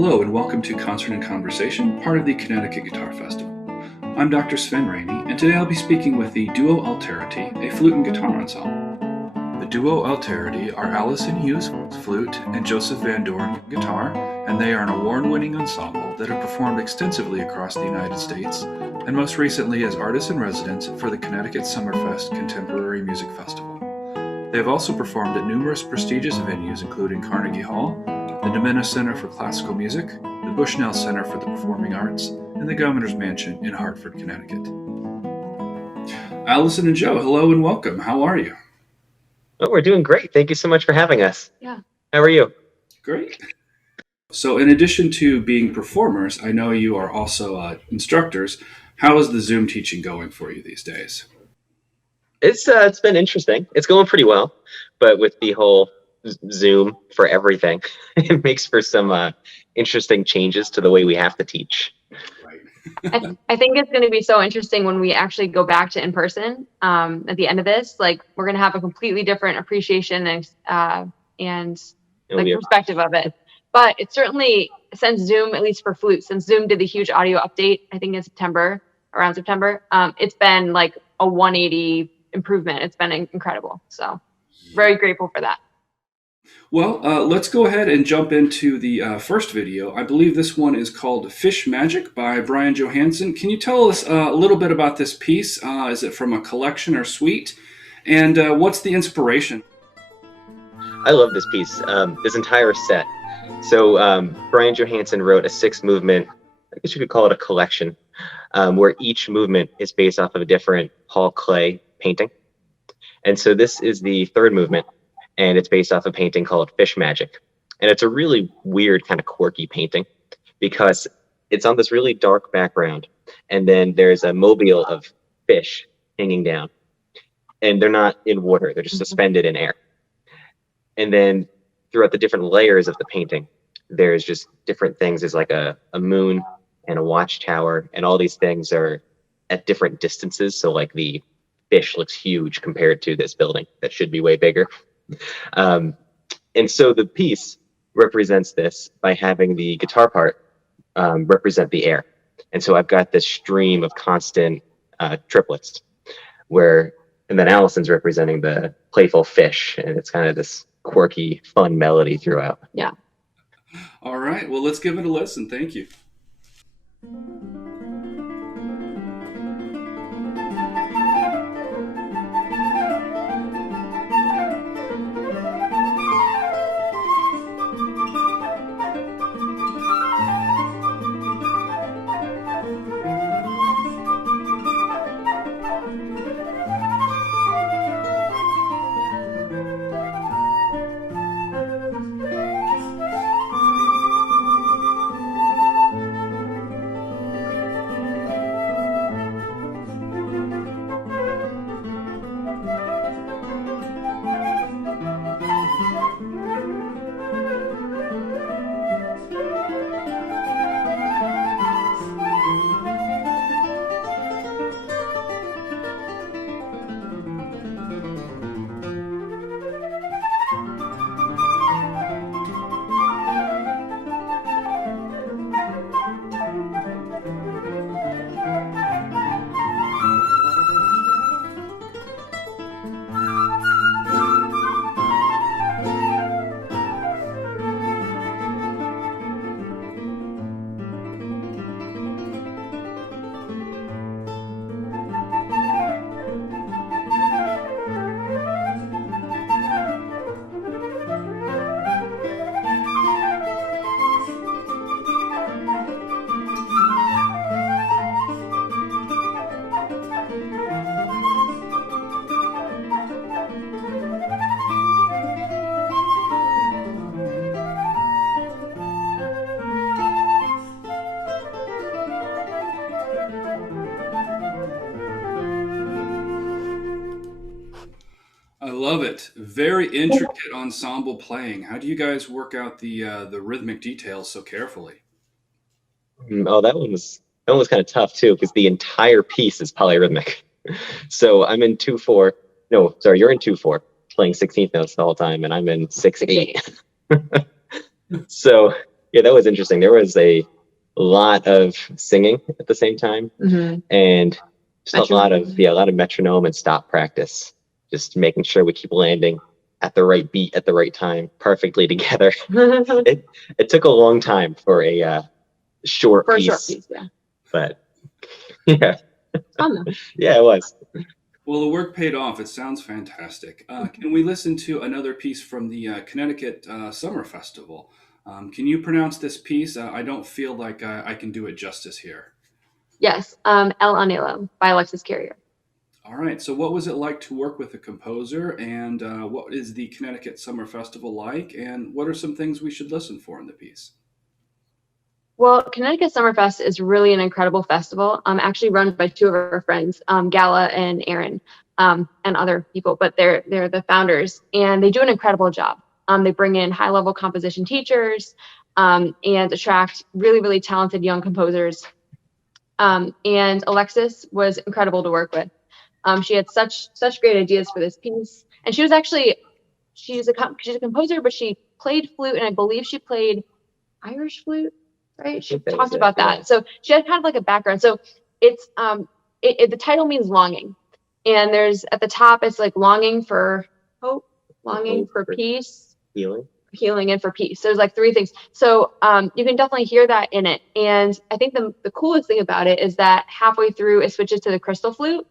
Hello and welcome to Concert and Conversation, part of the Connecticut Guitar Festival. I'm Dr. Sven Rainey, and today I'll be speaking with the duo Alterity, a flute and guitar ensemble. The duo Alterity are Allison Hughes, flute, and Joseph Van Doren, guitar, and they are an award-winning ensemble that have performed extensively across the United States, and most recently as artists in residence for the Connecticut Summerfest Contemporary Music Festival. They have also performed at numerous prestigious venues including Carnegie Hall, the Domenico Center for Classical Music, the Bushnell Center for the Performing Arts, and the Governor's Mansion in Hartford, Connecticut. Allison and Joe, hello and welcome. How are you? Oh, we're doing great. Thank you so much for having us. Yeah. How are you? Great. So in addition to being performers, I know you are also instructors. How is the Zoom teaching going for you these days? It's been interesting. It's going pretty well, but with the whole Zoom for everything, it makes for some interesting changes to the way we have to teach. Right. I think it's going to be so interesting when we actually go back to in person at the end of this. Like, we're going to have a completely different appreciation and perspective of it. But it certainly, since Zoom, at least for flute, since Zoom did the huge audio update, I think in around September, it's been like a 180 improvement. It's been incredible. So very grateful for that. Well, let's go ahead and jump into the first video. I believe this one is called Fish Magic by Brian Johansson. Can you tell us a little bit about this piece? Is it from a collection or suite? And what's the inspiration? I love this piece, this entire set. So Brian Johansson wrote a 6-movement, I guess you could call it a collection, where each movement is based off of a different Paul Klee painting. And so this is the 3rd movement, and it's based off a painting called Fish Magic. And it's a really weird, kind of quirky painting because it's on this really dark background. And then there's a mobile of fish hanging down. And they're not in water, they're just suspended in air. And then throughout the different layers of the painting, there's just different things. There's like a moon and a watchtower, and all these things are at different distances. So like the fish looks huge compared to this building that should be way bigger. And so the piece represents this by having the guitar part represent the air. And so I've got this stream of constant triplets and then Allison's representing the playful fish, and it's kind of this quirky, fun melody throughout. Yeah. All right. Well, let's give it a listen. Thank you. I love it. Very intricate ensemble playing. How do you guys work out the rhythmic details so carefully? Oh, that one was kind of tough too, because the entire piece is polyrhythmic. So I'm in 2/4. No, sorry, you're in 2/4, playing 16th notes the whole time, and I'm in 6/8. So Yeah, that was interesting. There was a lot of singing at the same time, and just a lot of metronome and stop practice, just making sure we keep landing at the right beat at the right time, perfectly together. It took a long time for a short piece, yeah. But yeah, Fun though. Yeah, it was. Well, the work paid off. It sounds fantastic. Can we listen to another piece from the Connecticut Summer Festival? Can you pronounce this piece? I don't feel like I can do it justice here. Yes, El Anhelo by Alexis Carrier. All right. So, what was it like to work with the composer, and what is the Connecticut Summer Festival like, and what are some things we should listen for in the piece? Well, Connecticut Summerfest is really an incredible festival, actually run by two of our friends, Gala and Aaron, and other people, but they're the founders, and they do an incredible job. They bring in high-level composition teachers and attract really, really talented young composers. And Alexis was incredible to work with. She had such great ideas for this piece, and she's a composer, but she played flute, and I believe she played Irish flute. Right, she talked about that. So she had kind of like a background. So it's the title means longing, and there's at the top it's like longing for hope, longing for peace, healing, and for peace. So there's like three things. So you can definitely hear that in it. And I think the coolest thing about it is that halfway through it switches to the crystal flute,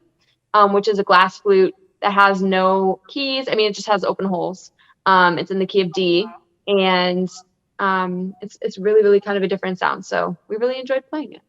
which is a glass flute that has no keys. I mean, it just has open holes. It's in the key of D, and it's really, really kind of a different sound. So we really enjoyed playing it.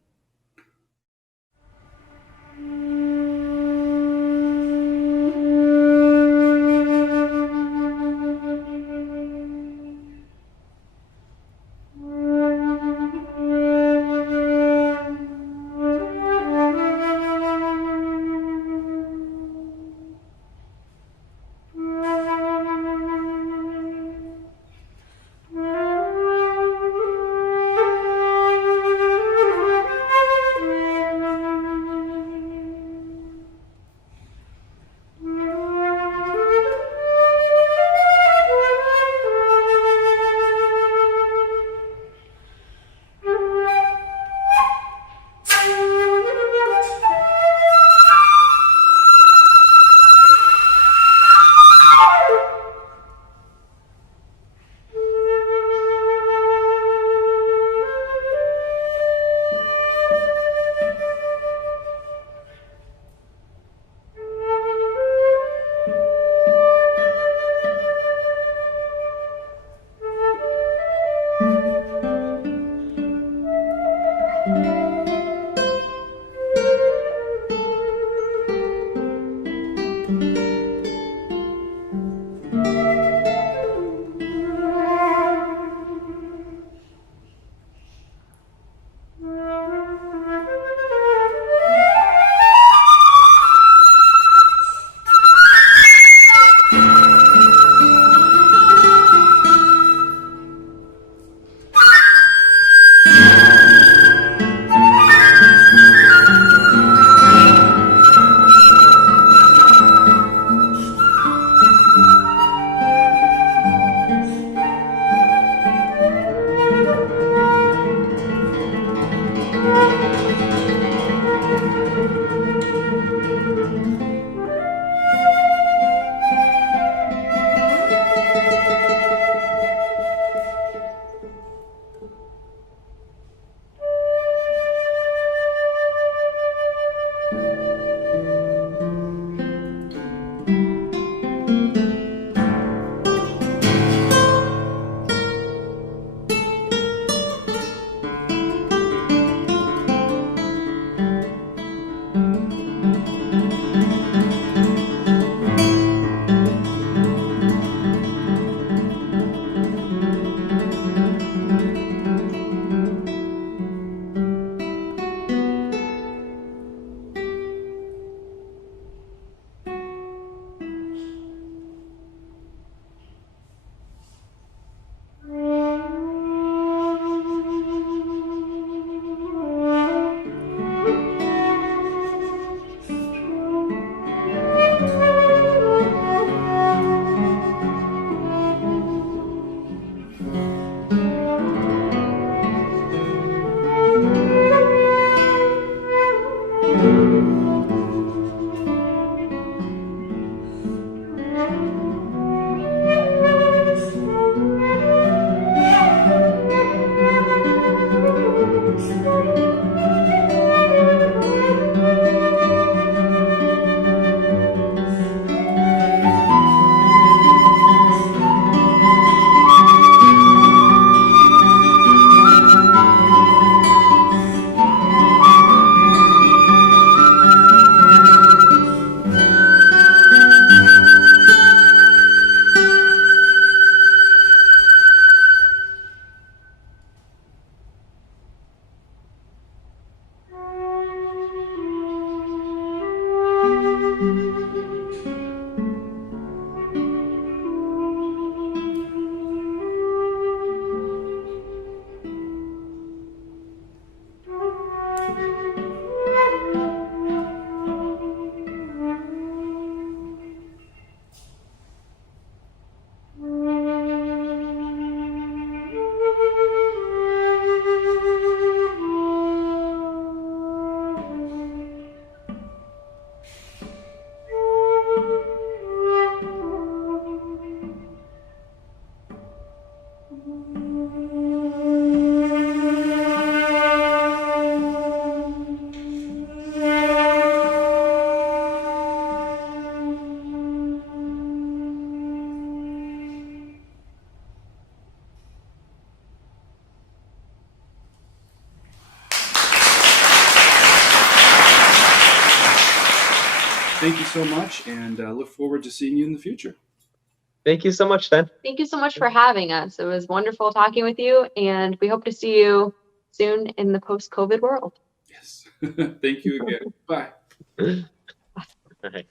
Thank you so much, and look forward to seeing you in the future. Thank you so much, Sven. Thank you so much for having us. It was wonderful talking with you, and we hope to see you soon in the post-COVID world. Yes. Thank you again. Bye. Bye.